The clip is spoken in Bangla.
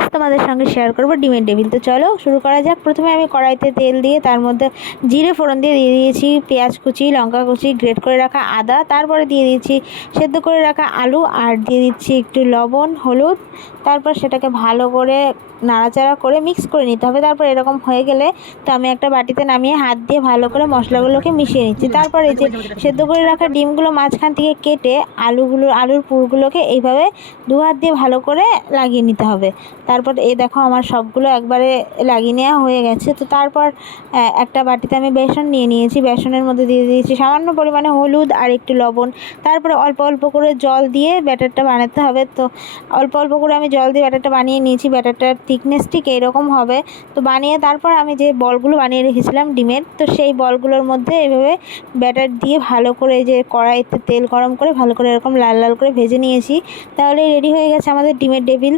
আজ তোমাদের সঙ্গে শেয়ার করব ডিমের টেবিল। তো চলো শুরু করা যাক। প্রথমে আমি কড়াইতে তেল দিয়ে তার মধ্যে জিরে ফোড়ন দিয়ে দিয়েছি পেঁয়াজ কুচি, লঙ্কা কুচি, গ্রেট করে রাখা আদা, তারপরে দিয়ে দিয়েছি সেদ্ধ করে রাখা আলু, আর দিয়ে দিচ্ছি একটু লবণ, হলুদ। তারপর সেটাকে ভালো করে নাড়াচাড়া করে মিক্স করে নিতে হবে। তারপর এরকম হয়ে গেলে তো আমি একটা বাটিতে নামিয়ে হাত দিয়ে ভালো করে মশলাগুলোকে মিশিয়ে নিচ্ছি। তারপর এই যে সেদ্ধ করে রাখা ডিমগুলো মাঝখান থেকে কেটে আলুর পুরগুলোকে এইভাবে দু হাত দিয়ে ভালো করে লাগিয়ে নিতে হবে। তারপর এই দেখো আমার সবগুলো একবারে লাগিয়ে নেওয়া হয়ে গেছে। তো তারপর একটা বাটিতে আমি বেসন নিয়ে নিয়েছি, বেসনের মধ্যে দিয়ে দিয়েছি সামান্য পরিমাণে হলুদ আর একটু লবণ। তারপরে অল্প অল্প করে জল দিয়ে ব্যাটারটা বানাতে হবে। তো অল্প অল্প করে আমি জল দিয়ে ব্যাটারটা বানিয়ে নিয়েছি। ব্যাটারটার থিকনেস ঠিক এইরকম হবে। তো বানিয়ে তারপর আমি যে বলগুলো বানিয়ে রেখেছিলাম ডিমের, তো সেই বলগুলোর মধ্যে এভাবে ব্যাটার দিয়ে ভালো করে যে কড়াইতে তেল গরম করে ভালো করে এরকম লাল লাল করে ভেজে নিয়েছি। তাহলেই রেডি হয়ে গেছে আমাদের ডিমের টেবিল।